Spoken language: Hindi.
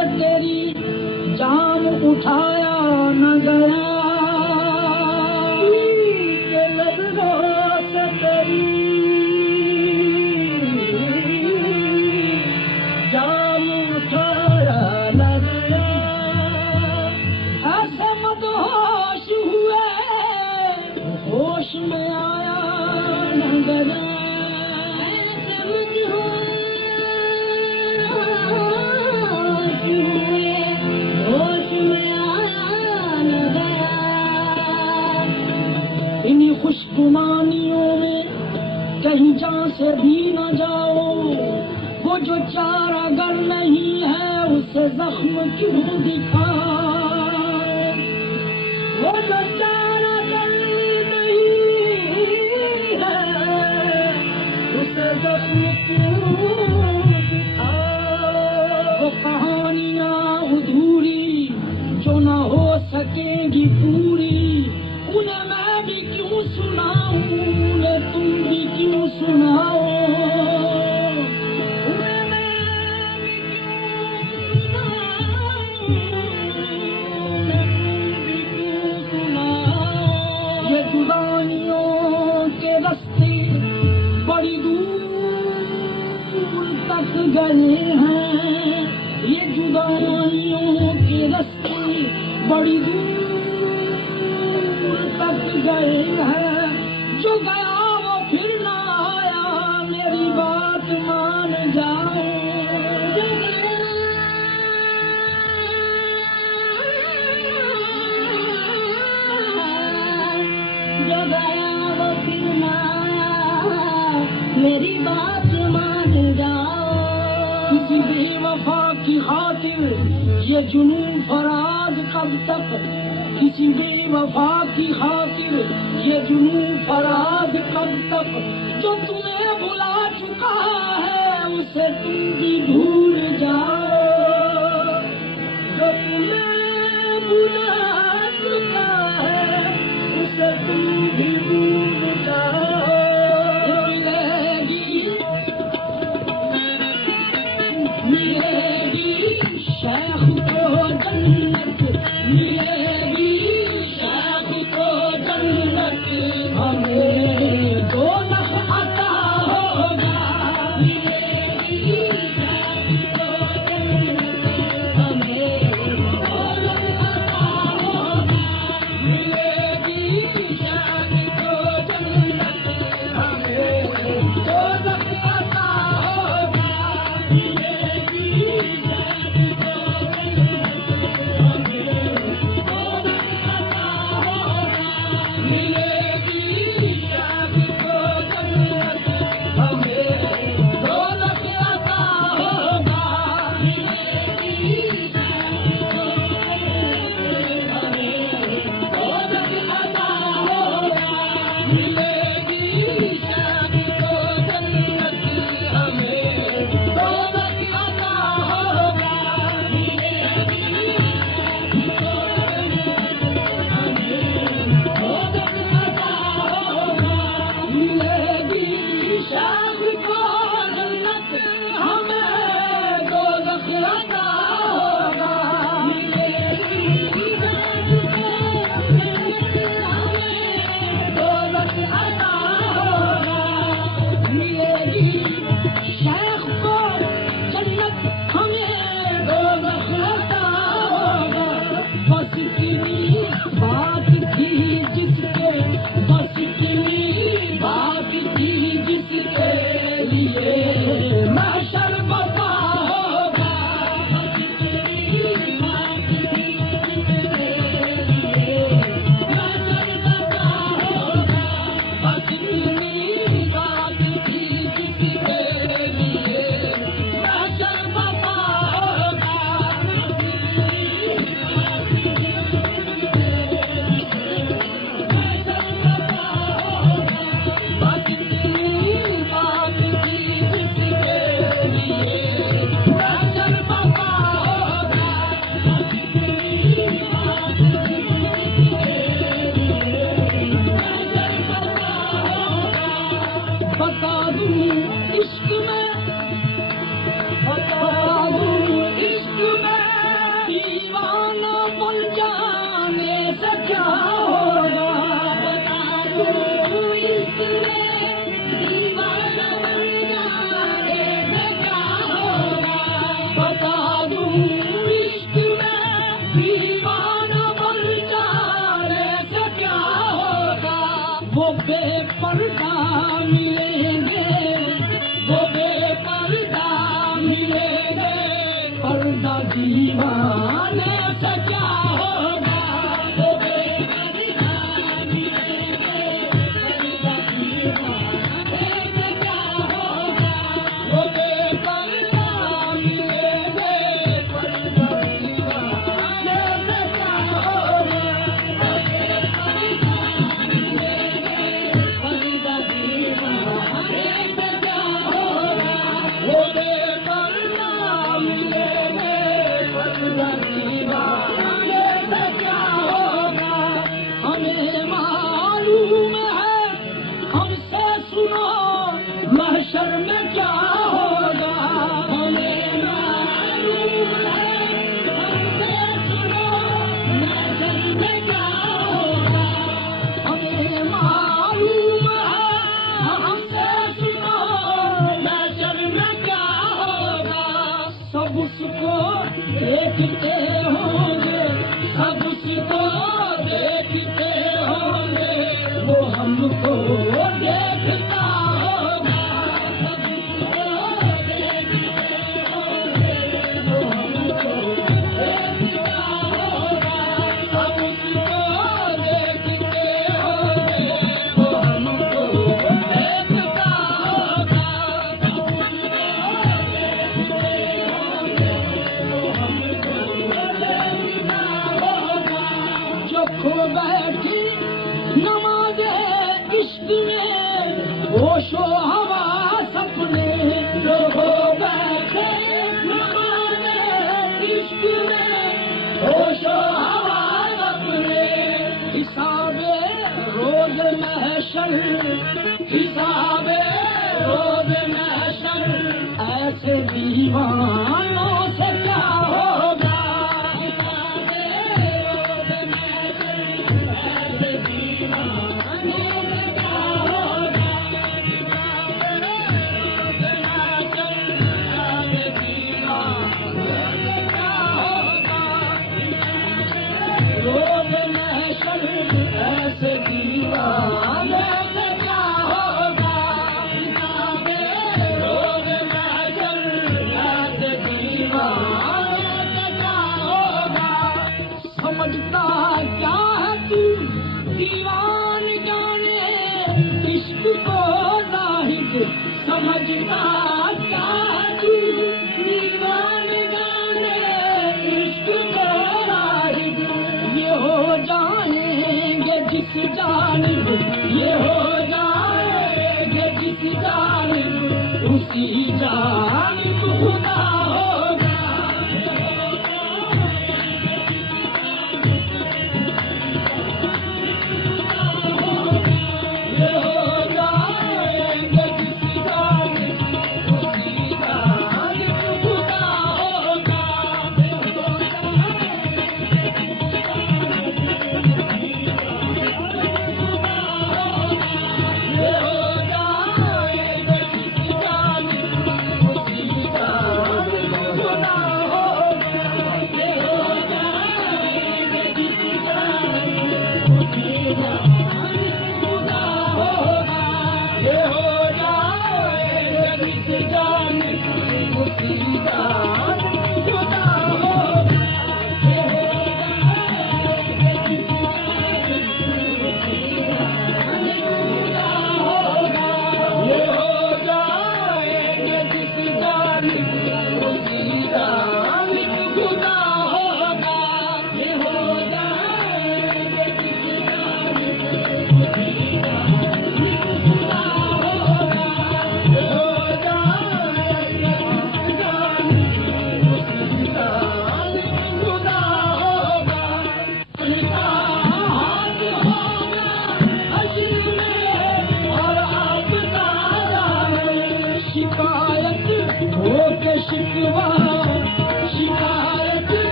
ये तेरी जाम उठाया न गया, ये नजरों से तेरी जाम उठाया न गया। ऐसे मदहोश हुए होश में आया न गया, ऐसे मदहोश हुए होश में आया न गया। इन्हीं खुशगुमानियों में कहीं जान से भी न जाओ, वो जो चारा गर नहीं है उसे जख्म क्यों दिखाओ, वो जो चारा गर नहीं है उसे जख्म क्यों दिखाओ। वो कहानियां अधूरी जो न हो सकेगी पूरी, उन्हें मैं भी क्यों सुनाऊं, उन्हें तुम भी क्यों सुनाओ, उन्हें मैं भी क्यों सुनाऊं, उन्हें तुम भी क्यों सुनाओ। ये जुदाइयों के रास्ते बड़ी दूर तक गए हैं, ये जुदाइयों के रास्ते बड़ी दूर तक गए हैं। जो गया वो फिर ना आया, मेरी बात मान जाओ। जो गया वो फिर ना आया, मेरी बात मान जाओ। किसी बेवफा की खातिर ये जुनून फराज कब तक, किसी बेवफा की खातिर ये जुनून फराज कब तक। जो तुम्हें भुला चुका है उसे तुम भी भूल जाओ, जो तुम्हें भुला चुका है उसे तुम भी भूल जाओ। मिलेगी शेख को जन्नत, मिलेगी शेख को जन्नत, हमें दोज़ख अता होगा। मिलेगी शेख को दीवाने से क्या होगा, वो बेदर्दा मिलेंगे फरीदा दीवाने से क्या होगा, वो बेदर्दा मिलेंगे फरीदा दीवाने से क्या होगा, वो बेदर्दा मिलेंगे फरीदा दीवाने से क्या होगा, वो बेदर्दा मिलेंगे फरीदा दीवाने से क्या होगा। हमें मालूम है हमसे सुनो महशर में क्या होगा, हमें मालूम है हमसे सुनो महशर में क्या होगा, हमें मालूम है हमसे सुनो महशर में क्या होगा। सब उसको देखते होंगे, सब उसको देखते होंगे, वो हमको देखता होगा, सब उसको देखते होंगे, वो हमको देखता होगा, सब उसको देखते होंगे, वो हमको देखता होगा, सब उसको देखते होंगे, वो हमको देखता होगा। जो खो बैठी नमाज़े इश्क में होशो हवा सपने, जो खो बैठे नमाज़े इश्क में होशो हवा सपने, हिसाबे रोज महशर, हिसाबे रोज महशर ऐसे दीवानों से क्या होगा, हिसाबे रोज महशर ऐसे दीवानों से क्या होगा, हिसाबे रोज महशर ऐसे दीवानों से क्या होगा, रोज महशर ऐसे दीवाने से क्या होगा, हिसाबे रोज महशर ऐसे दीवाने से क्या होगा। समझता क्या है तू दीवान जाने इश्क को जाहिद, समझता क्या है तू दीवान जाने इश्क को जाहिद, ये हो जाएंगे जिस जानिब, ये हो जाएंगे जिस जानिब, उसी जानिब खुदा होगा, ये हो जाएंगे जिस जानिब, ये हो जाएंगे जिस जानिब, उसी जानिब खुदा होगा, ये हो जाएंगे जिस जानिब, उसी जानिब